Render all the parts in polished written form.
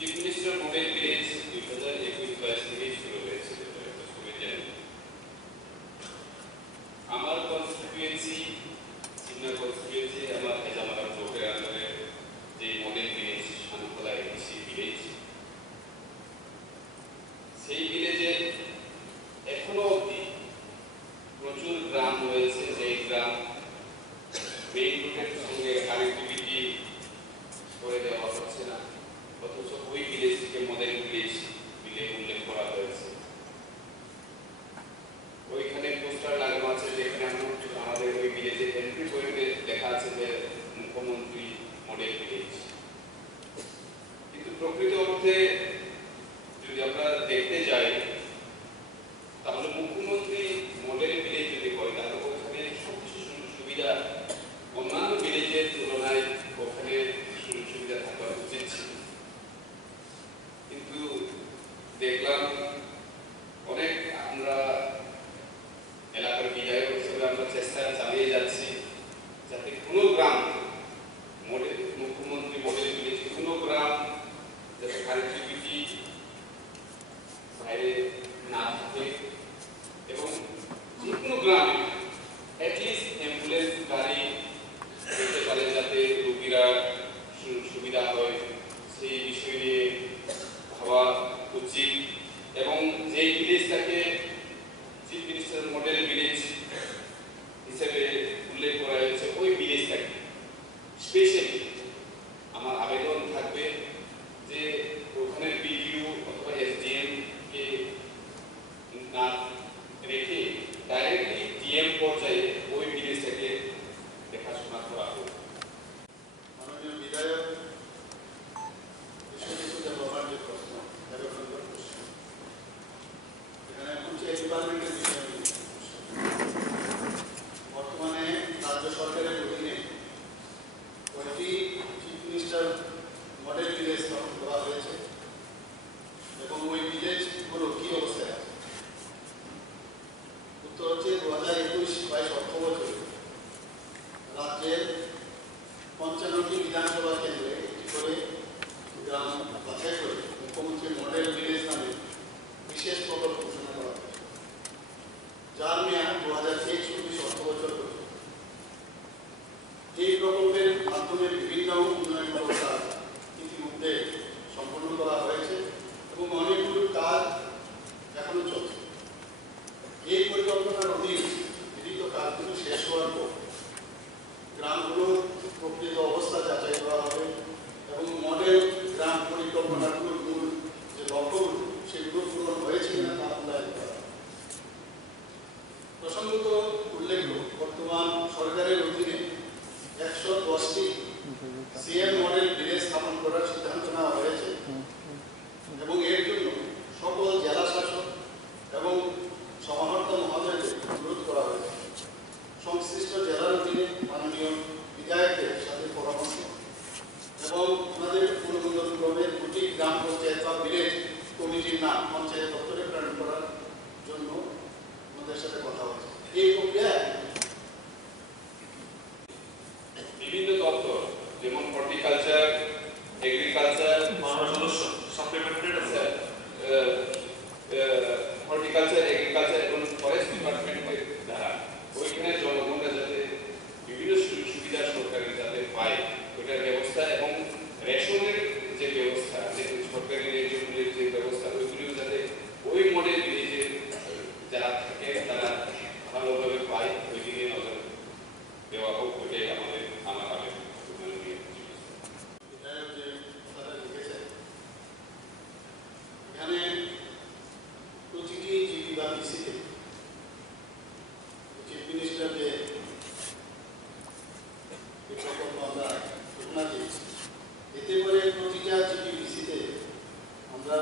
Chief minister model village 2021-22 থেকেই শুরু হয়েছে, সবাই জানেন। আমার কনস্টিটিউয়েন্সি সিমনা কনস্টিটিউয়েন্সি আমার হেজামারা ব্লকের আন্ডারে যে model village Shankhola ADC village, সেই ভিলেজে এখনো অবধি প্রচুর গ্রাম রয়েছে, যেই গ্রাম মেইন রুটের সঙ্গে কানেক্টিভিটি করে দেওয়া হচ্ছে না, অথচ ওই ভিলেজকে মডেল ভিলেজ বলে উল্লেখ করা হয়েছে। ওইখানে পোস্টার লাগানো আছে যেখানে আমাদের ওই ভিলেজে এন্ট্রি পয়েন্টে লেখা আছে যে মুখ্যমন্ত্রী মডেল ভিলেজ। কিন্তু প্রকৃত অর্থে যদি আমরা দেখতে যাই, তাহলে মুখ্যমন্ত্রী মডেল ভিলেজ যদি হয়, তাহলে ওখানে সবকিছু সুবিধা অন্যান্য ভিলেজের তুলনায় ওখানে সুযোগ সুবিধা থাকা উচিত ছিল। কিন্তু দেখলাম অনেক আমরা এলাকার বিধায়ক হিসেবে আমরা চেষ্টা চালিয়ে যাচ্ছি যাতে কোনো গ্রাম মডেল মুখ্যমন্ত্রী মডেল ভিলেজ কোনো গ্রাম যাতে কানেক্টিভিটি বাইরে না থাকে এবং যে কোনো গ্রামে অ্যাটলিস্ট অ্যাম্বুলেন্স গাড়ি যেতে পারে, যাতে রোগীরা সুবিধা হয়, সেই বিষয় নিয়ে ভাবা উচিত। এবং যেই ভিলেজটাকে চিফ মিনিস্টার মডেল ভিলেজ হিসেবে উল্লেখ করা হয়েছে, ওই ভিলেজটাকে স্পেশালি আমার আবেদন থাকবে যে ওখানে বিডিও অথবা এসডিএম কে না রেখে ডাইরেক্টলি ডিএম পর্যায়ে ওই ভিলেজটাকে দেখাশোনা করা হোক। মাননীয় বিধায়ক ডিপার্টমেন্টের বিষয় বর্তমানে রাজ্য সরকারের অধীনে কয়েকটি চিফ মিনিস্টার মডেল ভিলেজ স্থাপন করা হয়েছে এবং ওই ভিলেজগুলো কি অবস্থায় আছে? উত্তর হচ্ছে 2021-22 অর্থ বছরে রাজ্যের 55টি বিধানসভা কেন্দ্রে একটি করে গ্রাম বাছাই করে মুখ্যমন্ত্রী মডেল ভিলেজ নামে বিশেষ প্রকল্প ঘোষণা করা হয়েছে, যার মেয়াদ 2023-24 অর্থ বছর পর্যন্ত। এই প্রকল্পের মাধ্যমে বিভিন্ন উন্নয়নমূলক কাজ ইতিমধ্যে সম্পন্ন করা হয়েছে এবং অনেকগুলো কাজ এখনো চলছে। এই পরিকল্পনার অধীনে গৃহীত কাজগুলো শেষ হওয়ার পর গ্রামগুলোর প্রকৃত অবস্থা যাচাই করা হবে এবং মডেল গ্রাম পরিকল্পনাগুলোর মূল যে লক্ষ্যগুলো সেগুলো পূরণ হয়েছে কিনা তা মূল্যায়ন করা। প্রসঙ্গত উল্লেখ্য, বর্তমান সরকারের অধীনে 110টি সিএম মডেল ভিলেজ স্থাপন করার সিদ্ধান্ত নেওয়া হয়েছে এবং এর জন্য সকল জেলা শাসক এবং সমাহর্তা মহোদয়দের অনুরোধ করা হয়েছে সংশ্লিষ্ট জেলার অধীনে মাননীয় বিধায়কদের সাথে পরামর্শ এবং ওনাদের অনুমোদন ক্রমে দুটি গ্রাম পঞ্চায়েত বা ভিলেজ কমিটির নাম পঞ্চায়েত দপ্তরে প্রেরণ করার জন্য আমাদের সাথে কথা হচ্ছে। এই প্রক্রিয়ায় বিভিন্ন দপ্তর যেমন হর্টিকালচার, এগ্রিকালচার, হর্টিকালচার, এগ্রিকালচার এবং ফরেস্ট ডিপার্টমেন্টের দ্বারা ওইখানে জনগণরা যাতে বিভিন্ন সুযোগ সুবিধা সরকারের যাতে পায় ওইটার ব্যবস্থা এবং রেশনের যে ব্যবস্থা, যে সরকারি রেশনের যে ব্যবস্থা, ওইগুলিও যাতে ওই মডেল ভিলেজে যারা থাকে তারা ভালোভাবে পায়, ওই দিকে নজর দেওয়া হোক। ওইটাই আমার আবেদন। এখানে প্রতিটি জিপি বা পিসিতে চিফ মিনিস্টার যে প্রকল্প আমরা ঘোষণা দিয়েছি, এতে করে প্রতিটা জিপি পিসিতে আমরা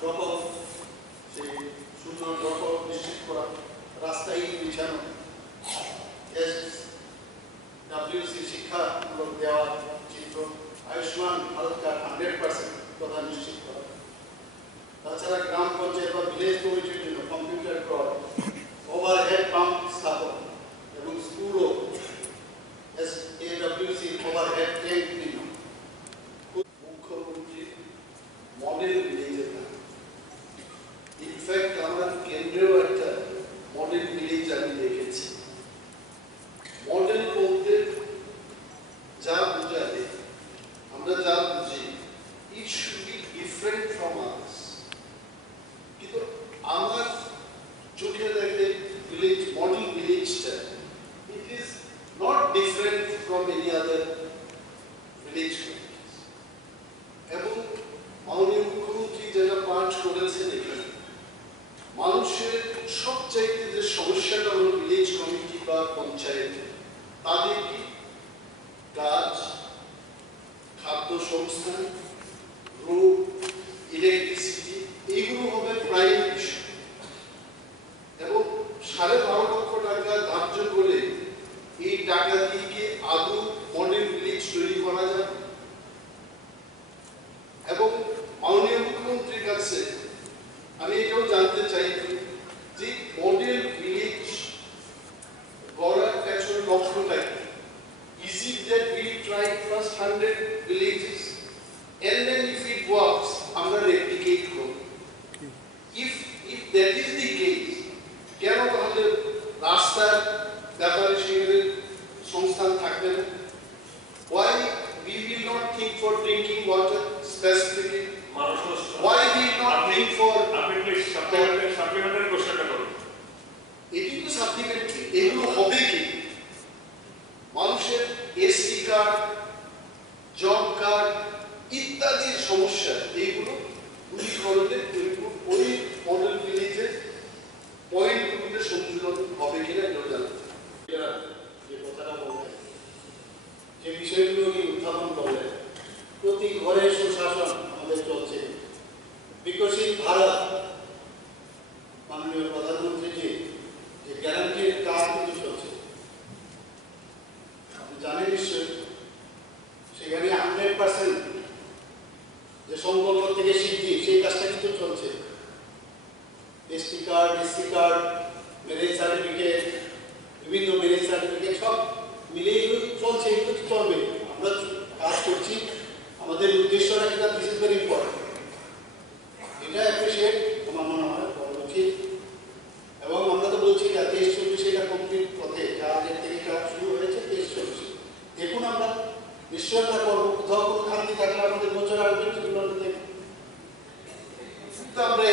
ড্রপ অফ, সেই শূন্য ড্রপ অফ নিশ্চিত করা, রাস্তায় বিছানো, ডাব্লিউসি শিক্ষামূলক দেওয়া চিত্র, আয়ুষ্মান ভারত কার্ড 100% কথা নিশ্চিত করা। তাছাড়া গ্রাম পঞ্চায়েত বা ভিলেজ কমিটির জন্য কম্পিউটার ক্রয়, ওভারহেড পাম্প স্থাপন এবং স্কুল ও এডব্লিউসি ওভারহেড ট্যাঙ্ক নির্মাণ। মুখ্যমন্ত্রী মডেল ভিলেজের নাম, ইনফ্যাক্ট আমার কেন্দ্রেও একটা মডেল ভিলেজ আমি দেখেছি। মডেল বলতে যা বোঝালে, আমরা যা বুঝি, it should be different from others. কিন্তু আমার চোখে দেখে ভিলেজ, মডেল ভিলেজটা, it is not different from any other village committees. এবং মাননীয় মুখ্যমন্ত্রী যারা পাঠ করেছেন এখানে, মানুষের সবচাইতে যে সমস্যাটা হলো ভিলেজ কমিটি বা পঞ্চায়েত, তাদের কি কাজ, খাদ্য সংস্থান, রোড, ইলেকট্রিসিটি, এইগুলো হবে প্রাইম বিষয়। এবং 12.5 লক্ষ টাকা ধার্য করে এই টাকা দিয়ে আদৌ মডেল ভিলেজ তৈরি করা যাবে? এবং মাননীয় মুখ্যমন্ত্রীর কাছে আমি এটাও জানতে চাই যে মডেল ভিলেজ গড়ার পেছনে লক্ষ্যটা কি? Is it that we try first 100 villages and then if it works, আমরা replicate করব? If that is the case, কেন তাহলে রাস্তার ব্যাপারে সেখানে সংস্থান থাকবে না? Why we will not think for drinking water specifically? Why we will not think for supplementary কোশ্চেনটা করুন। এটি তো সাপ্লিমেন্টারি, এগুলো হবে কি? মানুষের এসটি কার্ড, জব কার্ড ইত্যাদির সমস্যা, এইগুলো দূরীকরণের ওই মডেল ভিলেজের পয়েন্টগুলিতে সংযোজন হবে কিনা এটাও জানতে চাই। যে কথাটা বললেন, যে বিষয়গুলো উনি উত্থাপন করলেন, প্রতি ঘরে সুশাসন আমাদের চলছে, বিকশিত ভারত, মাননীয় প্রধানমন্ত্রীজি যে গ্যারান্টির কাজ কিন্তু চলছে, আপনি জানেন নিশ্চয়ই, সেখানে 100% যে সংকল্প থেকে সিদ্ধি, সেই কাজটা কিন্তু চলছে। ST card, SC card, marriage certificate, বিভিন্ন ম্যারেজ সার্টিফিকেট সব মিলে এগুলো চলছে, এগুলো তো চলবে। আমরা কাজ করছি, আমাদের উদ্দেশ্যটা যেটা, দিস ইজ ভেরি ইম্পর্টেন্ট, এটা অ্যাপ্রিসিয়েট আমার মনে হয় করা উচিত। এবং আমরা তো বলছি না 23-24 এটা কমপ্লিট পথে, কাজ এর থেকে কাজ শুরু হয়েছে 23-24। দেখুন আমরা নিশ্চয়তা করবো, কোথাও কোনো খান্তি থাকলে আমাদের গোচর আসবে, সেগুলো আমরা দেখব। তো আমরা